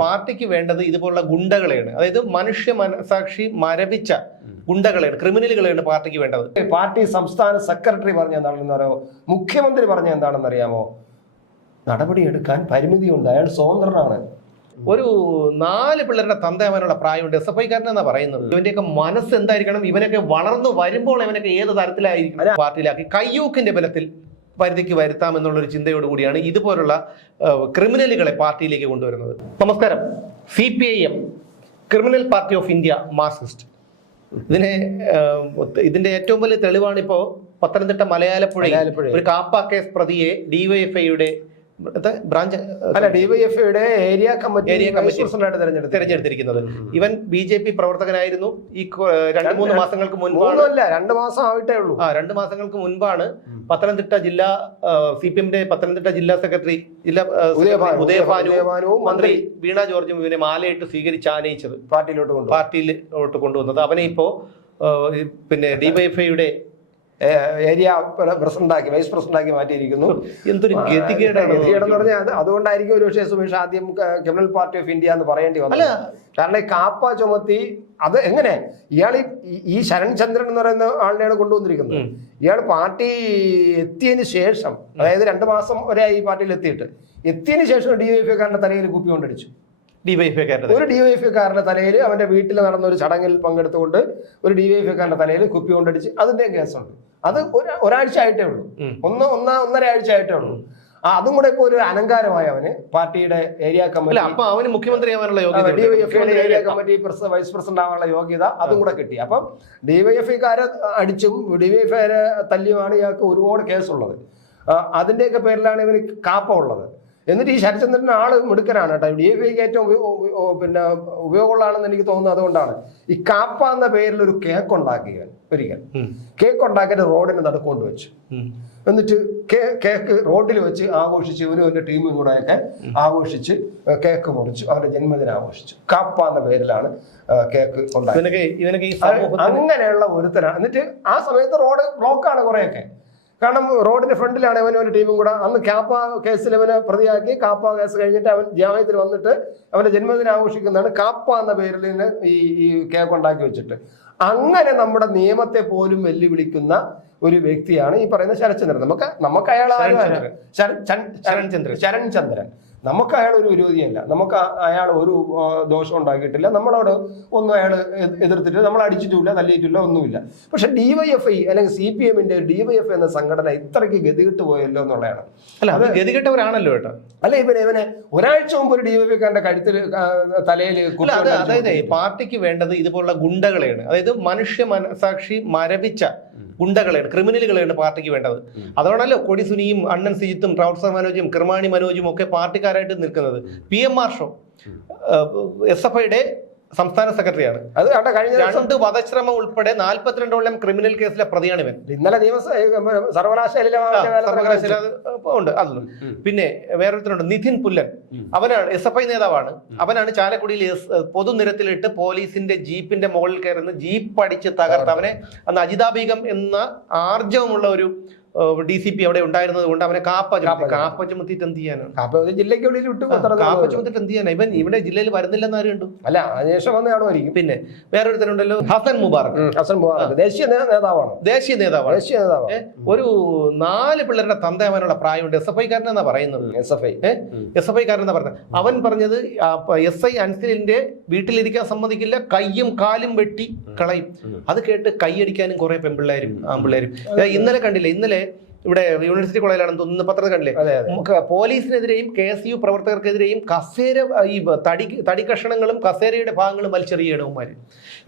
പാർട്ടിക്ക് വേണ്ടത് ഇതുപോലുള്ള ഗുണ്ടകളെയാണ്. അതായത് മനുഷ്യ മനസാക്ഷി മരവിച്ച ഗുണ്ടകളെയാണ് ക്രിമിനലുകളെയാണ് പാർട്ടിക്ക് വേണ്ടത്. പാർട്ടി സംസ്ഥാന സെക്രട്ടറി പറഞ്ഞ എന്താണെന്ന് അറിയാമോ? മുഖ്യമന്ത്രി പറഞ്ഞ എന്താണെന്ന് അറിയാമോ? നടപടിയെടുക്കാൻ പരിമിതിയുണ്ട്. അയാൾ സ്വതന്ത്രനാണ്. ഒരു നാല് പിള്ളേരുടെ തന്തയാവാനുള്ള പ്രായമുണ്ട്. എസ് എഫ് ഐക്കാരൻ എന്നാ പറയുന്നത്. ഇവന്റെയൊക്കെ മനസ്സ് എന്തായിരിക്കണം? ഇവനൊക്കെ വളർന്നു വരുമ്പോൾ ഇവനൊക്കെ ഏത് തരത്തിലായിരിക്കും പാർട്ടിയിലാക്കി. കയ്യൂക്കിന്റെ ബലത്തിൽ പരിധിക്ക് വരുത്താം ചിന്തയോടുകൂടിയാണ് ഇതുപോലുള്ള ക്രിമിനലുകളെ പാർട്ടിയിലേക്ക് കൊണ്ടുവരുന്നത്. നമസ്കാരം. C P I M criminal party of India Marxist ഇതിനെ ഇതിന്റെ ഏറ്റവും വലിയ തെളിവാണ് ഇപ്പോ പത്തനംതിട്ട മലയാളപ്പുഴ മലയാലപ്പുഴ ഒരു കാപ്പ കേസ് പ്രതിയെ ഡിവൈഎഫ്ഐയുടെ ബ്രാഞ്ച് അല്ല ഡിവൈഎഫ്ഐയുടെ ഏരിയ കമ്മിറ്റി ഏരിയ കമ്മിറ്റി പ്രസിഡന്റായിട്ട് തെരഞ്ഞെടുത്തു തിരഞ്ഞെടുത്തിരിക്കുന്നത്. ഇവൻ ബി ജെ പി പ്രവർത്തകനായിരുന്നു. ഈ രണ്ട് മൂന്ന് മാസങ്ങൾക്ക് മുൻപാണ് മൂന്നല്ല രണ്ട് മാസം ആയിട്ടേ ഉള്ളൂ. ആ രണ്ട് മാസങ്ങൾക്ക് മുൻപാണ് പത്തനംതിട്ട ജില്ലാ സി പി എമ്മിന്റെ പത്തനംതിട്ട ജില്ലാ സെക്രട്ടറി ജില്ലാ ഉദയഭാനു ഉദയഭാനുവും മന്ത്രി വീണ ജോർജും ഇവനെ മാലയിട്ട് സ്വീകരിച്ച് ആനയിച്ചത്. പാർട്ടിയിലോട്ട് പാർട്ടിയിലോട്ട് കൊണ്ടുവന്നത്. അവനെ ഇപ്പോ പിന്നെ ഡിവൈഎഫ്ഐയുടെ ഏരിയ പ്രസിഡന്റാക്കി വൈസ് പ്രസിഡന്റാക്കി മാറ്റിയിരിക്കുന്നു. എന്തൊരു ഗതികേടാണ് ഗതികേടെന്ന് പറഞ്ഞാൽ അത് അതുകൊണ്ടായിരിക്കും ഒരു പക്ഷേ സുമേഷ് ആദ്യം ക്രിമിനൽ പാർട്ടി ഓഫ് ഇന്ത്യ എന്ന് പറയേണ്ടി വന്നത്. കാരണം ഈ കാപ്പ ചുമത്തി അത് എങ്ങനെ? ഇയാൾ ഈ- ശരൺ ചന്ദ്രൻ എന്ന് പറയുന്ന ആളിനെയാണ് കൊണ്ടുവന്നിരിക്കുന്നത്. ഇയാൾ പാർട്ടി എത്തിയതിനു ശേഷം അതായത് രണ്ട് മാസം വരെ ഈ പാർട്ടിയിൽ എത്തിയിട്ട് എത്തിയതിനു ശേഷം ഡി വൈ കാരന്റെ തലയിൽ കുപ്പി കൊണ്ടടിച്ചു. ഒരു ഡിവൈഎഫ്ഐക്കാരന്റെ തലയിൽ അവന്റെ വീട്ടിൽ നടന്ന ഒരു ചടങ്ങിൽ പങ്കെടുത്തുകൊണ്ട് ഒരു ഡിവൈഎഫ്ഐക്കാരന്റെ തലയിൽ കുപ്പി കൊണ്ടടിച്ച് അതിന്റെയും കേസുണ്ട്. അത് ഒരു- ഒരാഴ്ച ആയിട്ടേ ഉള്ളൂ. ഒന്ന് ഒന്ന ഒന്നര ആഴ്ച ആയിട്ടേ ഉള്ളൂ. ആ അതും കൂടെ ഇപ്പൊ ഒരു അലങ്കാരമായി അവന് പാർട്ടിയുടെ ഏരിയ കമ്മിറ്റി അപ്പൊ അവന് മുഖ്യമന്ത്രി ആവാനുള്ള യോഗ്യത. ഡിവൈഎഫ്ഐയുടെ area committee president vice president ആവാനുള്ള യോഗ്യത അതും കൂടെ കിട്ടി. അപ്പം ഡിവൈഎഫ്ഐക്കാരെ അടിച്ചും ഡിവൈഎഫ്ഐരെ തല്ലിയുമാണ് ഇയാൾക്ക് ഒരുപാട് കേസുള്ളത്. അതിന്റെയൊക്കെ പേരിലാണ് ഇവന് കാപ്പ ഉള്ളത്. എന്നിട്ട് ഈ ശരചന്ദ്രൻ ആൾ മിടുക്കനാണ് കേട്ടോ. ഡി എഫ് ഐക്ക് ഏറ്റവും പിന്നെ ഉപയോഗമുള്ളതാണെന്ന് എനിക്ക് തോന്നുന്നത് അതുകൊണ്ടാണ്. ഈ കാപ്പ എന്ന പേരിൽ ഒരു കേക്ക് ഉണ്ടാക്കിയ ഒരിക്കൽ. കേക്ക് ഉണ്ടാക്കിയിട്ട് റോഡിന് നടക്കൊണ്ട് വെച്ചു എന്നിട്ട് കേക്ക് റോഡിൽ വെച്ച് ആഘോഷിച്ച് ഇവരും എന്റെ ടീമും കൂടെ ഒക്കെ ആഘോഷിച്ച് കേക്ക് മുറിച്ചു അവരുടെ ജന്മദിനം ആഘോഷിച്ചു. കാപ്പ എന്ന പേരിലാണ് കേക്ക് ഉണ്ടാക്കി അങ്ങനെയുള്ള ഒരുത്തനാണ്. എന്നിട്ട് ആ സമയത്ത് റോഡ് ബ്ലോക്കാണ് കുറെയൊക്കെ. കാരണം റോഡിന്റെ ഫ്രണ്ടിലാണ് അവൻ ഒരു ടീമും കൂടെ. അന്ന് കാപ്പ കേസിൽ അവനെ പ്രതിയാക്കി. കാപ്പ കേസ് കഴിഞ്ഞിട്ട് അവൻ ജാമ്യത്തിൽ വന്നിട്ട് അവന്റെ ജന്മദിനം ആഘോഷിക്കുന്നതാണ് കാപ്പ എന്ന പേരിൽ ഈ ഈ കേക്ക് ഉണ്ടാക്കി വെച്ചിട്ട്. അങ്ങനെ നമ്മുടെ നിയമത്തെ പോലും വെല്ലുവിളിക്കുന്ന ഒരു വ്യക്തിയാണ് ഈ പറയുന്ന ശരത്ചന്ദ്രൻ. നമുക്ക് നമുക്ക് അയാൾ ശരൺചന്ദ്രൻ ശരൺ നമുക്ക് അയാൾ ഒരു വിരോധിയല്ല. നമുക്ക് അയാൾ ഒരു ദോഷം ഉണ്ടാക്കിയിട്ടില്ല. നമ്മളോട് ഒന്നും അയാൾ എതിർത്തിട്ടില്ല. നമ്മൾ അടിച്ചിട്ടില്ല തല്ലിയിട്ടില്ല ഒന്നുമില്ല. പക്ഷെ ഡിവൈഎഫ്ഐ അല്ലെങ്കിൽ സി പി എമ്മിന്റെ ഡിവൈഎഫ് എന്ന സംഘടന ഇത്രയ്ക്ക് ഗതികെട്ട് പോയല്ലോ എന്നുള്ളതാണ്. അല്ല അത് ഗതികെട്ടവരാണല്ലോ കേട്ടോ അല്ല ഇവനെ ഇവനെ ഒരാഴ്ച മുമ്പ് ഒരു ഡിവൈഎഫ്ഐക്കാരന്റെ കഴുത്തിൽ തലയിൽ അതായത് പാർട്ടിക്ക് വേണ്ടത് ഇതുപോലുള്ള ഗുണ്ടകളെയാണ്. അതായത് മനുഷ്യ മനസാക്ഷി മരവിച്ച ഗുണ്ടകളെയാണ് ക്രിമിനലുകളെയാണ് പാർട്ടിക്ക് വേണ്ടത്. അതുകൊണ്ടല്ലോ കൊടി സുനിയും അണ്ണൻ സിജിത്തും ട്രൗട്സർ മനോജും കിർമാണി മനോജും ഒക്കെ പാർട്ടിക്കാരായിട്ട് നിൽക്കുന്നത്. P M Arsho S F F ഐയുടെ സംസ്ഥാന സെക്രട്ടറിയാണ്. അത് അവിടെ കഴിഞ്ഞ രണ്ട് വധശ്രമം ഉൾപ്പെടെ നാൽപ്പത്തിരണ്ടോളം ക്രിമിനൽ കേസിലെ പ്രതിയാണ് ഇവൻ. ഇന്നലെ നിയമസഭ സർവകലാശാല ഉണ്ട് പിന്നെ വേറൊരുത്തരുണ്ട് നിധിൻ പുല്ലൻ. അവനാണ് എസ് എഫ് ഐ നേതാവാണ്. അവനാണ് ചാലക്കുടിയിൽ പൊതുനിരത്തിലിട്ട് പോലീസിന്റെ ജീപ്പിന്റെ മുകളിൽ കയറുന്ന ജീപ്പ് അടിച്ച് തകർത്ത് അവനെ അന്ന് അജിതാബീഗം എന്ന ആർജവമുള്ള ഒരു ഡി സി പി അവിടെ ഉണ്ടായിരുന്നത് കൊണ്ട് അവനെ കാപ്പ കാപ്പ ചുമത്തിട്ട് എന്ത് ചെയ്യാനാണ് ജില്ലയ്ക്ക് വിട്ടു കാപ്പ ചുമത്തിട്ട് എന്ത് ചെയ്യാനാ? ഇവൻ ഇവിടെ ജില്ലയിൽ വരുന്നില്ലെന്ന് ആരും കണ്ടു? അല്ല അതിനുശേഷം വന്ന കാണുമായിരിക്കും പിന്നെ വേറൊരുത്തരുണ്ടല്ലോ ഹസൻ മുബാറക്. ഹസൻ മുബാറക്. ദേശീയ നേതാവാണ്. ദേശീയ നേതാവാണ്. ദേശീയ നേതാവ് ഒരു നാല് പിള്ളേരുടെ തന്ത അവനുള്ള പ്രായമുണ്ട്. എസ് എഫ് ഐക്കാരൻ എന്നാ പറയുന്നത് S F I. S F ഐക്കാരൻ എന്നാ പറഞ്ഞത് അവൻ പറഞ്ഞത് എസ് ഐ അൻസിലിന്റെ വീട്ടിലിരിക്കാൻ സമ്മതിക്കില്ല കയ്യും കാലും വെട്ടി കളയും. അത് കേട്ട് കൈയടിക്കാനും കുറെ പെൺപിള്ളേരും ആൺപിള്ളേരും. പിള്ളേരും ഇന്നലെ കണ്ടില്ല? ഇന്നലെ ഇവിടെ യൂണിവേഴ്സിറ്റി കോളേജിലാണ് തോന്നുന്നു പത്രത്തിൽ കണ്ടില്ലേ? പോലീസിനെതിരെയും കെ എസ് യു പ്രവർത്തകർക്കെതിരെയും കസേര ഈ തടി തടി കഷണങ്ങളും കസേരയുടെ ഭാഗങ്ങളും വലിച്ചെറിയാണ് ഇവന്മാര്.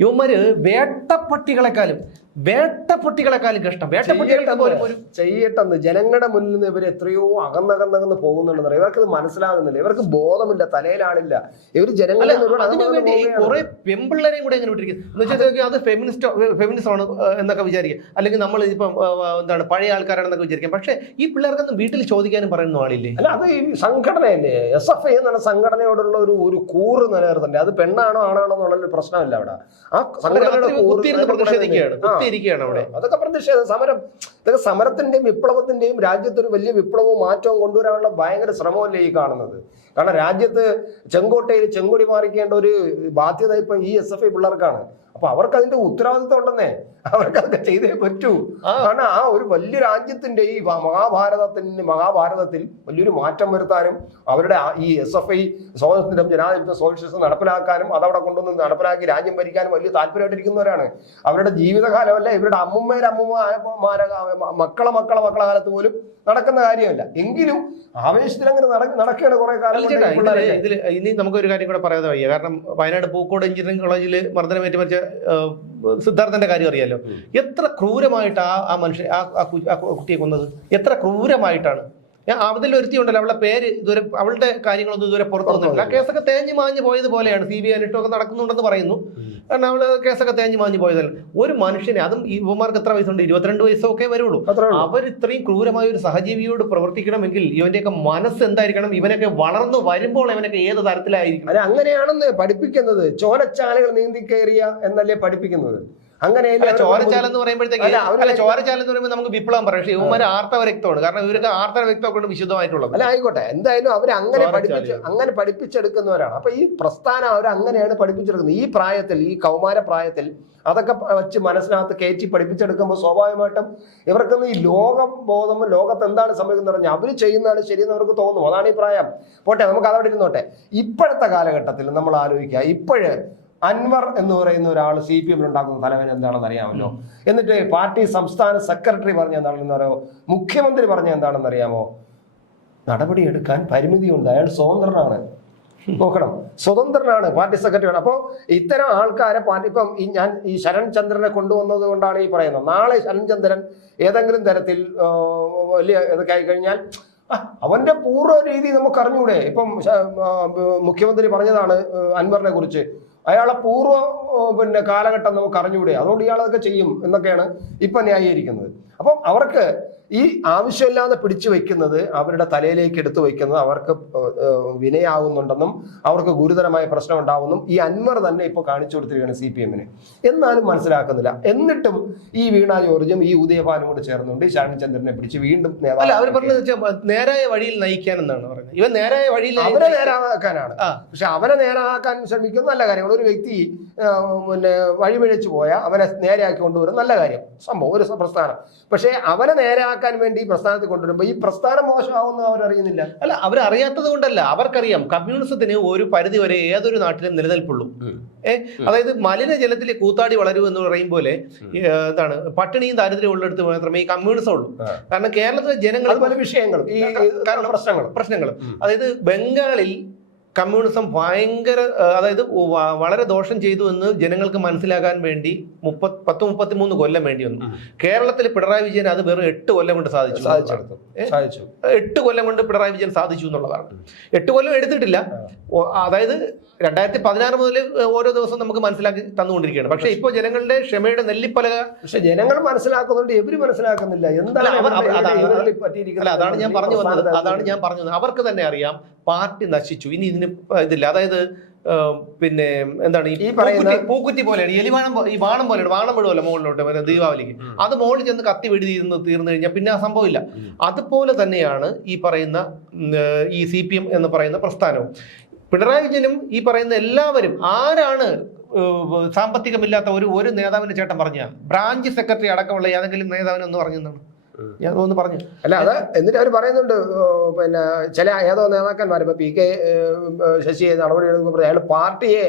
ഇവന്മാര് വേട്ടപ്പട്ടികളെക്കാളും വേട്ടപ്പട്ടികളെക്കാളും കഷ്ടം. വേട്ടപ്പട്ടികളെ ചെയ്യട്ടെന്ന് ജനങ്ങളുടെ മുന്നിൽ നിന്ന് ഇവർ എത്രയോ അകന്നകന്നകന്ന് പോകുന്നുണ്ടെന്ന് ഇവർക്ക് ഇത് മനസ്സിലാകുന്നില്ല. ഇവർക്ക് ബോധമില്ല തലയിലാണില്ല ഇവർ ജനങ്ങളെ ഒരുപാട് വേണ്ടി പോവുകയാണ്. കുറെ പെമ്പിള്ളേരെയും കൂടെ എങ്ങനെ വിട്ടിരിക്കും അത് ഫെമിനിസ്റ്റ് ഫെമിനിസ്റ്റ് ആണ് എന്നൊക്കെ വിചാരിക്കുക അല്ലെങ്കിൽ നമ്മൾ ഇപ്പം എന്താണ് പഴയ ആൾക്കാരാണെന്നൊക്കെ വിചാരിക്കാം. പക്ഷേ ഈ പിള്ളേർക്കൊന്നും വീട്ടിൽ ചോദിക്കാനും പറയുന്ന ആളില്ലേ? അല്ല അത് ഈ സംഘടനയല്ലേ എസ് എഫ് ഐ എന്ന സംഘടനയോടുള്ള ഒരു ഒരു കൂറ് നിലനിർത്തണ്ടേ. അത് പെണ്ണാണോ ആണാണോ എന്നുള്ള പ്രശ്നമല്ല അവിടെ. ആ സംഘടനയുടെ പ്രതിഷേധിക്കുകയാണ്. ആ. കുത്തിയിരിക്കുകയാണ് അവിടെ അതൊക്കെ പ്രതിഷേധം. സമരം ഇതൊക്കെ സമരത്തിന്റെയും വിപ്ലവത്തിന്റെയും രാജ്യത്തൊരു വലിയ വിപ്ലവവും മാറ്റവും കൊണ്ടുവരാനുള്ള ഭയങ്കര ശ്രമമല്ലേ ഈ കാണുന്നത്? കാരണം രാജ്യത്ത് ചെങ്കോട്ടയിൽ ചെങ്കൊടി മാറിക്കേണ്ട ഒരു ബാധ്യത ഇപ്പൊ ഈ എസ് എഫ് ഐ പിള്ളേർക്കാണ്. അപ്പൊ അവർക്ക് അതിന്റെ ഉത്തരവാദിത്വം ഉണ്ടെന്നേ. അവർക്ക് അതൊക്കെ ചെയ്തേ പറ്റൂ. കാരണം ആ ഒരു വലിയ രാജ്യത്തിന്റെ ഈ മഹാഭാരതത്തിന്റെ മഹാഭാരതത്തിന് മഹാഭാരതത്തിൽ വലിയൊരു മാറ്റം വരുത്താനും അവരുടെ ഈ എസ് എഫ് ഐ സ്വാതന്ത്ര്യം ജനാധിപത്യ സോഷ്യലിസം നടപ്പിലാക്കാനും അതവിടെ കൊണ്ടുവന്ന് നടപ്പിലാക്കി രാജ്യം ഭരിക്കാനും വലിയ താല്പര്യമായിട്ടിരിക്കുന്നവരാണ്. അവരുടെ ജീവിതകാലമല്ല ഇവരുടെ അമ്മുമ്മേരെ അമ്മുമ്മമാരെ മക്കളെ മക്കളെ മക്കളെ കാലത്ത് പോലും നടക്കുന്ന കാര്യമല്ല. എങ്കിലും ആവേശത്തിൽ അങ്ങനെ നടക്കുകയാണ് കുറെ കാലം. ഇതിൽ ഇനി നമുക്കൊരു കാര്യം കൂടെ പറയാതെ വയ്യ. കാരണം വയനാട് പൂക്കോട് എഞ്ചിനീയറിംഗ് കോളേജിൽ മർദ്ദനമേറ്റ് മരിച്ച സിദ്ധാർത്ഥന്റെ കാര്യം അറിയാലോ. എത്ര ക്രൂരമായിട്ട് ആ ആ മനുഷ്യൻ ആ കുട്ടിയെ കൊന്നത്? എത്ര ക്രൂരമായിട്ടാണ് അതിൽ ഒരുത്തി ഉണ്ടല്ലോ അവളുടെ പേര് ഇതുവരെ അവളുടെ കാര്യങ്ങളൊന്നും ഇതുവരെ പുറത്തു വന്നിട്ടില്ല ആ കേസൊക്കെ തേഞ്ഞു മാഞ്ഞു പോയത് പോലെയാണ്. സി ബി ഐ അന്വേഷണമൊക്കെ നടക്കുന്നുണ്ടെന്ന് പറയുന്നു. കാരണം അവൾ കേസൊക്കെ തേഞ്ഞു മാഞ്ഞു പോയതല്ല ഒരു മനുഷ്യനെ അതും ഈ യുവമാർക്ക് എത്ര വയസ്സുണ്ട്? ഇരുപത്തിരണ്ട് വയസ്സൊക്കെ വരുള്ളൂ. അവർ ഇത്രയും ക്രൂരമായ ഒരു സഹജീവിയോട് പ്രവർത്തിക്കണമെങ്കിൽ ഇവന്റെയൊക്കെ മനസ്സ് എന്തായിരിക്കണം? ഇവനൊക്കെ വളർന്നു വരുമ്പോൾ ഇവനൊക്കെ ഏത് തരത്തിലായിരിക്കും അങ്ങനെയാണെന്ന് പഠിപ്പിക്കുന്നത്. ചോരച്ചാലകൾ നീന്തി കയറിയ എന്നല്ലേ പഠിപ്പിക്കുന്നത്. അല്ല അവർ എന്ന് പറയുമ്പോഴത്തേക്ക് അല്ല, അവർ എന്ന് പറയുമ്പോൾ നമുക്ക് വിപ്ലവം പറയാം. പക്ഷേ ഇവന്മാർ ആർത്തവ രക്തമാണ്. കാരണം ഇവർക്ക് ആർത്തവ രക്തമൊക്കെ കൊണ്ട് വിശുദ്ധമായിട്ടുള്ളത്. അല്ല ആയിക്കോട്ടെ. എന്തായാലും അവർ അങ്ങനെ. പഠിപ്പിച്ച് അങ്ങനെ പഠിപ്പിച്ചെടുക്കുന്നവരാണ്. അപ്പൊ ഈ പ്രസ്ഥാനം അവർ അങ്ങനെയാണ് പഠിപ്പിച്ചെടുക്കുന്നത്. ഈ പ്രായത്തിൽ ഈ കൗമാര പ്രായത്തിൽ അതൊക്കെ വെച്ച് മനസ്സിനകത്ത് കയറ്റി പഠിപ്പിച്ചെടുക്കുമ്പോൾ സ്വാഭാവികമായിട്ടും ഇവർക്കൊന്നും ഈ ലോകം ബോധം ലോകത്ത് എന്താണ് സംഭവിക്കുന്നത് പറഞ്ഞാൽ അവർ ചെയ്യുന്നതാണ് ശരിയെന്ന് അവർക്ക് തോന്നും. അതാണ് ഈ പ്രായം. പോട്ടെ നമുക്ക് അതവിടെ ഇരുന്നോട്ടെ. ഇപ്പോഴത്തെ കാലഘട്ടത്തിൽ നമ്മൾ ആലോചിക്കുക. ഇപ്പോഴ് അൻവർ എന്ന് പറയുന്ന ഒരാൾ സി പി എമ്മിൽ ഉണ്ടാക്കുന്ന തലവൻ എന്താണെന്ന് അറിയാമല്ലോ. എന്നിട്ട് പാർട്ടി സംസ്ഥാന സെക്രട്ടറി പറഞ്ഞ എന്താണെന്ന് അറിയാമോ? മുഖ്യമന്ത്രി പറഞ്ഞ എന്താണെന്ന് അറിയാമോ? നടപടിയെടുക്കാൻ പരിമിതിയുണ്ട്. അയാൾ സ്വതന്ത്രനാണ്. നോക്കണം. സ്വതന്ത്രനാണ് പാർട്ടി സെക്രട്ടറിയാണ്. അപ്പോൾ ഇത്തരം ആൾക്കാരെ പാർട്ടി ഇപ്പം ഈ ഞാൻ ഈ ശരൺ ചന്ദ്രനെ കൊണ്ടുവന്നത് കൊണ്ടാണ് ഈ പറയുന്നത്. നാളെ ശരൺ ചന്ദ്രൻ ഏതെങ്കിലും തരത്തിൽ വലിയ ഇതൊക്കെ ആയിക്കഴിഞ്ഞാൽ അവന്റെ പൂർവ രീതി നമുക്ക് അറിഞ്ഞൂടെ ഇപ്പം മുഖ്യമന്ത്രി പറഞ്ഞതാണ് അൻവറിനെ കുറിച്ച്. അയാളെ പൂർവ പിന്നെ കാലഘട്ടം നമുക്ക് അറിഞ്ഞുകൂടെ? അതുകൊണ്ട് ഇയാൾ അതൊക്കെ ചെയ്യും എന്നൊക്കെയാണ് ഇപ്പൊ ന്യായീകരിക്കുന്നത്. അപ്പം അവർക്ക് ഈ ആവശ്യമില്ലാതെ പിടിച്ചു വെക്കുന്നത് അവരുടെ തലയിലേക്ക് എടുത്തു വയ്ക്കുന്നത് അവർക്ക് വിനയാവുന്നുണ്ടെന്നും അവർക്ക് ഗുരുതരമായ പ്രശ്നം ഉണ്ടാവുന്നു ഈ അൻവർ തന്നെ ഇപ്പോൾ കാണിച്ചു കൊടുത്തിരിക്കുകയാണ് സി പി എമ്മിന്. എന്നാലും മനസ്സിലാക്കുന്നില്ല. എന്നിട്ടും ഈ വീണ ജോർജും ഈ ഉദയഭാനും കൂടെ ചേർന്നുകൊണ്ട് ഈ ശരൺചന്ദ്രനെ പിടിച്ച് വീണ്ടും അല്ല അവർ പറഞ്ഞത് നേരായ വഴിയിൽ നയിക്കാൻ എന്നാണ് പറഞ്ഞത് ഇവൻ നേരായ വഴിയിൽ അവരെ നേരാക്കാനാണ്. പക്ഷെ അവരെ നേരാക്കാൻ ശ്രമിക്കുന്ന നല്ല കാര്യങ്ങൾ ഒരു വ്യക്തി പിന്നെ വഴിപിഴച്ചു പോയാൽ അവനെ നേരെയാക്കി കൊണ്ടുവരും നല്ല കാര്യം. സംഭവം ഒരു പ്രസ്ഥാനം. പക്ഷേ അവനെ നേരെയാക്കാൻ വേണ്ടി ഈ പ്രസ്ഥാനത്തിൽ കൊണ്ടുവരുമ്പോൾ ഈ പ്രസ്ഥാനം മോശമാവുമെന്ന് അവരറിയുന്നില്ല. അല്ല അവരറിയാത്തത് കൊണ്ടല്ല. അവർക്കറിയാം കമ്മ്യൂണിസത്തിന് ഒരു പരിധി വരെ ഏതൊരു നാട്ടിലും നിലനിൽപ്പുള്ളൂ. ഏ? അതായത് മലിനജലത്തിൽ കൂത്താടി വളരൂ എന്ന് പറയും പോലെ എന്താണ് പട്ടിണിയും ദാരിദ്ര്യവും ഉള്ളിടത്ത് മാത്രമേ ഈ കമ്മ്യൂണിസം ഉള്ളൂ. കാരണം കേരളത്തിലെ ജനങ്ങൾ പല വിഷയങ്ങളും ഈ പ്രശ്നങ്ങളും. പ്രശ്നങ്ങൾ അതായത് ബംഗാളിൽ കമ്മ്യൂണിസം ഭയങ്കര അതായത് വളരെ ദോഷം ചെയ്തു എന്ന് ജനങ്ങൾക്ക് മനസ്സിലാക്കാൻ വേണ്ടി മുപ്പത് പത്ത് മുപ്പത്തി മൂന്ന് കൊല്ലം വേണ്ടി വന്നു. കേരളത്തിൽ പിണറായി വിജയൻ അത് വെറും എട്ട് കൊല്ലം കൊണ്ട് സാധിച്ചു എട്ട് കൊല്ലം കൊണ്ട് പിണറായി വിജയൻ സാധിച്ചു എന്നുള്ളതാണ്. എട്ട് കൊല്ലം എടുത്തിട്ടില്ല. അതായത് രണ്ടായിരത്തി പതിനാറ് മുതൽ ഓരോ ദിവസം നമുക്ക് മനസ്സിലാക്കി തന്നുകൊണ്ടിരിക്കുകയാണ്. പക്ഷെ ഇപ്പോൾ ജനങ്ങളുടെ ക്ഷമയുടെ നെല്ലിപ്പലക പക്ഷെ ജനങ്ങൾ മനസ്സിലാക്കുന്നുണ്ട് എവര് മനസ്സിലാക്കുന്നില്ല? എന്താണ് അതാണ് ഞാൻ പറഞ്ഞു വന്നത്. അതാണ് ഞാൻ പറഞ്ഞു വന്നത്. അവർക്ക് തന്നെ അറിയാം പാർട്ടി നശിച്ചു. ഇനി ഇതിന് ഇതില്ല. അതായത് പിന്നെ എന്താണ് ഈ പറയുന്ന- പൂക്കുറ്റി- പോലെയാണ്. എലിവാണം ഈ വാണം പോലെയാണ്. വാണം വിടുമല്ലോ മുകളിലോട്ട് ദീപാവലിക്ക്. അത് മുകളിൽ ചെന്ന് കത്തി വെടി തീർന്ന് തീർന്നു കഴിഞ്ഞാൽ പിന്നെ ആ സംഭവമില്ല ഇല്ല. അതുപോലെ തന്നെയാണ് ഈ പറയുന്ന ഈ സി പി എം എന്ന് പറയുന്ന പ്രസ്ഥാനവും. പിണറായി വിജയനും ഈ പറയുന്ന എല്ലാവരും ആരാണ് സാമ്പത്തികമില്ലാത്ത ഒരു ഒരു നേതാവിന്റെ ചേട്ടൻ പറഞ്ഞ? ബ്രാഞ്ച് സെക്രട്ടറി അടക്കമുള്ള ഏതെങ്കിലും നേതാവിനൊന്ന് പറഞ്ഞു. ഞാൻ ഒന്ന് പറഞ്ഞു. അല്ല അത് എന്നിട്ട് അവർ പറയുന്നുണ്ട് പിന്നെ ചില ഏതോ നേതാക്കന്മാർ ഇപ്പൊ പി കെ ശശി നടപടി എടുക്കുമ്പോൾ അയാൾ പാർട്ടിയെ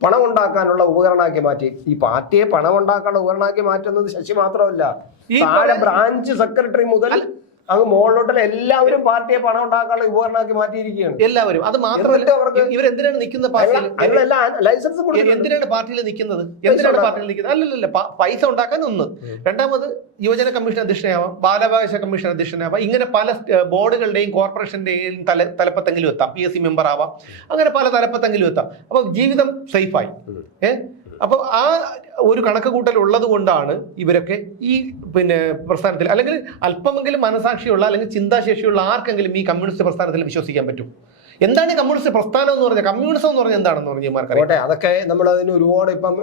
പണം ഉണ്ടാക്കാനുള്ള ഉപകരണമാക്കി മാറ്റി. ഈ പാർട്ടിയെ പണം ഉണ്ടാക്കാനുള്ള ഉപകരണമാക്കി മാറ്റുന്നത് ശശി മാത്രമല്ല. താഴെ ബ്രാഞ്ച് സെക്രട്ടറി മുതൽ അങ്ങ് മുകളിലോട്ടുള്ള എല്ലാവരും പാർട്ടിയെ പണം ഉണ്ടാക്കാനുള്ള ഉപകരണമാക്കി മാറ്റിയിരിക്കുകയാണ്. എല്ലാവരും. അത് മാത്രമല്ല അവർക്ക് ഇവരെന്തിനാണ് നിൽക്കുന്ന ലൈസൻസ് എന്തിനാണ് പാർട്ടിയിൽ നിൽക്കുന്നത്? എന്തിനാണ് പാർട്ടിയിൽ നിൽക്കുന്നത്? അല്ലല്ല പൈസ ഉണ്ടാക്കാൻ ഒന്ന് രണ്ടാമത് യുവജന കമ്മീഷൻ അധ്യക്ഷനാവാം ബാലാവകാശ കമ്മീഷൻ അധ്യക്ഷനാവാം. ഇങ്ങനെ പല ബോർഡുകളുടെയും കോർപ്പറേഷന്റെയും തല തലപ്പത്തെങ്കിലും എത്താം. പി എസ് സി മെമ്പർ ആവാം അങ്ങനെ പല തലപ്പത്തെങ്കിലും എത്താം. അപ്പൊ ജീവിതം സേഫായി ഉം. ഏ അപ്പൊ ആ ഒരു കണക്ക് കൂട്ടൽ ഉള്ളത് കൊണ്ടാണ് ഇവരൊക്കെ ഈ പിന്നെ പ്രസ്ഥാനത്തിൽ അല്ലെങ്കിൽ അല്പമെങ്കിലും മനസാക്ഷിയുള്ള അല്ലെങ്കിൽ ചിന്താശേഷിയുള്ള ആർക്കെങ്കിലും ഈ കമ്മ്യൂണിസ്റ്റ് പ്രസ്ഥാനത്തിൽ വിശ്വസിക്കാൻ പറ്റും. എന്താണ് കമ്മ്യൂണിസ്റ്റ് പ്രസ്ഥാനം എന്ന് പറഞ്ഞാൽ? കമ്മ്യൂണിസം എന്ന് പറഞ്ഞാൽ എന്താണെന്ന് പറഞ്ഞാൽ ഇവന്മാർക്കറിയാം പോട്ടെ അതൊക്കെ നമ്മൾ അതിന് ഒരുപാട് ഇപ്പം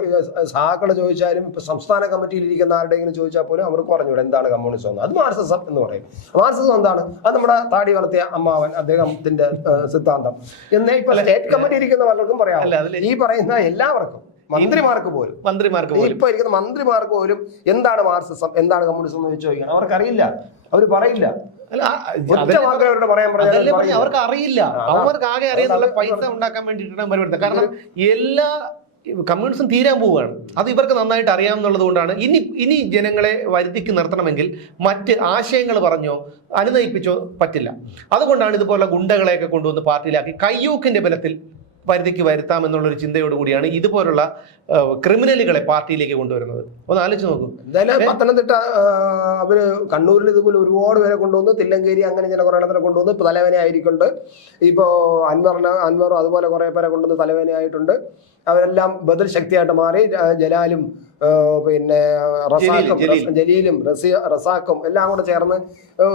സഹാക്കൾ ചോദിച്ചാലും ഇപ്പൊ സംസ്ഥാന കമ്മിറ്റിയിൽ ഇരിക്കുന്ന ആരുടെയെങ്കിലും ചോദിച്ചാൽ പോലും അവർക്ക് പറഞ്ഞൂടെ എന്താണ് കമ്മ്യൂണിസം എന്ന്. അത് മാർസിസം എന്ന് പറയും. മാർസിസം എന്താണ്? അത് നമ്മുടെ താടി വളർത്തിയ അമ്മാവൻ അദ്ദേഹത്തിന്റെ സിദ്ധാന്തം. എന്നേ ഇപ്പൊ സ്റ്റേറ്റ് കമ്മിറ്റി ഇരിക്കുന്ന പലർക്കും പറയാം ഈ പറയുന്ന എല്ലാവർക്കും മന്ത്രിമാർക്ക് പോലും. മന്ത്രിമാർക്ക് പോലും. ഇപ്പൊ ഇരിക്കുന്ന മന്ത്രിമാർക്ക് പോലും എന്താണ് മാർസിസം എന്താണ് കമ്മ്യൂണിസം എന്ന് ചോദിച്ചു ചോദിക്കണം. അവർക്കറിയില്ല. അവർ പറയില്ല. അവർക്ക് അറിയില്ല അവർക്ക് ആകെ അറിയുന്നുള്ള പൈസ ഉണ്ടാക്കാൻ വേണ്ടിയിട്ടാണ് പരിപാടി കാരണം എല്ലാ കമ്മ്യൂണിസം തീരാൻ പോവുകയാണ്. അത് ഇവർക്ക് നന്നായിട്ട് അറിയാമെന്നുള്ളത് കൊണ്ടാണ് ഇനി ഇനി ജനങ്ങളെ വരുത്തിക്ക് നിർത്തണമെങ്കിൽ മറ്റ് ആശയങ്ങൾ പറഞ്ഞോ അനുനയിപ്പിച്ചോ പറ്റില്ല. അതുകൊണ്ടാണ് ഇതുപോലെ ഗുണ്ടകളെയൊക്കെ കൊണ്ടുവന്ന് പാർട്ടിയിലാക്കി. കയ്യൂക്കിന്റെ ബലത്തിൽ വരുതിക്ക് വരുത്താമെന്നുള്ളൊരു ചിന്തയോട് കൂടിയാണ് ഇതുപോലുള്ള ക്രിമിനലുകളെ പാർട്ടിയിലേക്ക് കൊണ്ടുവരുന്നത്. ഒന്ന് ആലോചിച്ച് നോക്കും. എന്തായാലും പത്തനംതിട്ട അവർ കണ്ണൂരിൽ ഇതുപോലെ ഒരുപാട് പേരെ കൊണ്ടുവന്ന് തില്ലങ്കേരി അങ്ങനെ ചില കുറേ എണ്ണത്തിനെ കൊണ്ടുവന്ന് ഇപ്പൊ തലവേനയായിരിക്കുന്നുണ്ട് ഇപ്പോ അൻവറിന് അൻവറും അതുപോലെ കുറെ പേരെ കൊണ്ടുവന്ന് തലവേനയായിട്ടുണ്ട് അവരെല്ലാം ബദൽ ശക്തിയായിട്ട് മാറി ജലാലും പിന്നെ റസാഖും ജലീലും റസാഖും എല്ലാം കൂടെ ചേർന്ന്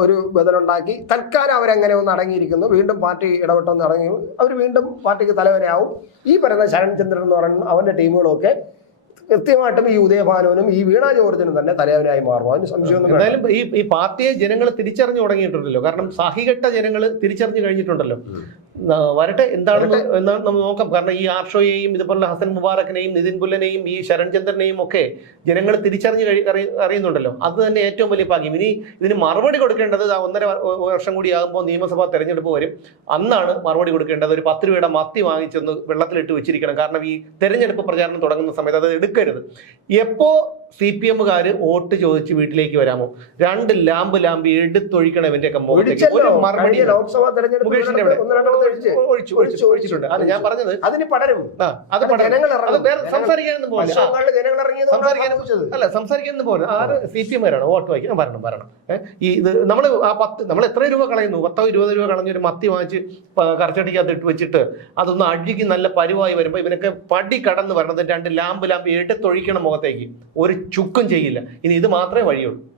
ഒരു ബദലുണ്ടാക്കി. തൽക്കാലം അവരങ്ങനെ ഒന്ന് അടങ്ങിയിരിക്കുന്നു. വീണ്ടും പാർട്ടി ഇടപെട്ടൊന്ന് അടങ്ങി. അവർ വീണ്ടും പാർട്ടിക്ക് തലവരെയാവും ഈ പറയുന്ന ശരൺചന്ദ്രൻ എന്ന് പറയുന്ന അവന്റെ ടീമുകളൊക്കെ കൃത്യമായിട്ടും ഈ ഉദയഭാനുവിനും ഈ വീണ ജോർജിനും തന്നെ തലവനായി മാറും. അതിന് സംശയമൊന്നും വേണ്ട. എന്തായാലും ഈ ഈ പാർട്ടിയെ ജനങ്ങൾ തിരിച്ചറിഞ്ഞു തുടങ്ങിയിട്ടുണ്ടല്ലോ. കാരണം സാഹിഘട്ട ജനങ്ങൾ തിരിച്ചറിഞ്ഞു കഴിഞ്ഞിട്ടുണ്ടല്ലോ. വരട്ടെ. എന്താണെന്ന് എന്ന് നമ്മൾ നോക്കാം. കാരണം ഈ ആർഷോയെയും ഇതുപോലെ ഹസൻ മുബാറക്കിനെയും നിതിൻ പുല്ലനെയും ഈ ശരൺചന്ദ്രനെയും ഒക്കെ ജനങ്ങൾ തിരിച്ചറിഞ്ഞ് കഴി അറിയുന്നുണ്ടല്ലോ. അത് തന്നെ ഏറ്റവും വലിയ ഭാഗ്യം. ഇനി ഇതിന് മറുപടി കൊടുക്കേണ്ടത് ഒന്നര വർഷം കൂടി ആകുമ്പോൾ നിയമസഭാ തെരഞ്ഞെടുപ്പ് വരും. അന്നാണ് മറുപടി കൊടുക്കേണ്ടത്. ഒരു പത്ത് രൂപയുടെ മത്തി വാങ്ങിച്ചൊന്ന് വെള്ളത്തിലിട്ട് വെച്ചിരിക്കണം. കാരണം ഈ തെരഞ്ഞെടുപ്പ് പ്രചാരണം തുടങ്ങുന്ന സമയത്ത് അത് എടുക്കരുത്. എപ്പോ സി പി എമ്മുകാർ വോട്ട് ചോദിച്ച് വീട്ടിലേക്ക് വരാമോ? രണ്ട് ലാമ്പ് ലാമ്പ് എടുത്തൊഴിക്കണം ഇവന്റെയൊക്കെ മറുപടി ലോക്സഭാ തെരഞ്ഞെടുപ്പ് അത് ഞാൻ പറഞ്ഞത് അതിന് പടരും. ആ, അത് സംസാരിക്കാനൊന്നും അല്ല സംസാരിക്കാനൊന്നും പോലെ ആറ് സി പി എമ്മാരാണ് വോട്ട് വായിക്കാൻ. വരണം വരണം ഈ ഇത് നമ്മൾ ആ പത്ത് നമ്മൾ എത്ര രൂപ കളയുന്നു? പത്തോ ഇരുപത് രൂപ കളഞ്ഞ് ഒരു മത്തി വാങ്ങിച്ച് കറച്ചടിക്കകത്ത് ഇട്ട് വെച്ചിട്ട് അതൊന്ന് അഴുകി നല്ല പരുവായി വരുമ്പോൾ ഇവനൊക്കെ പടി കടന്ന് വരണത് രണ്ട് ലാമ്പ് ലാമ്പ് എടുത്തൊഴിക്കണം മുഖത്തേക്ക്. ഒരു ചുക്കും ചെയ്യില്ല. ഇനി ഇത് മാത്രമേ വഴിയുള്ളൂ.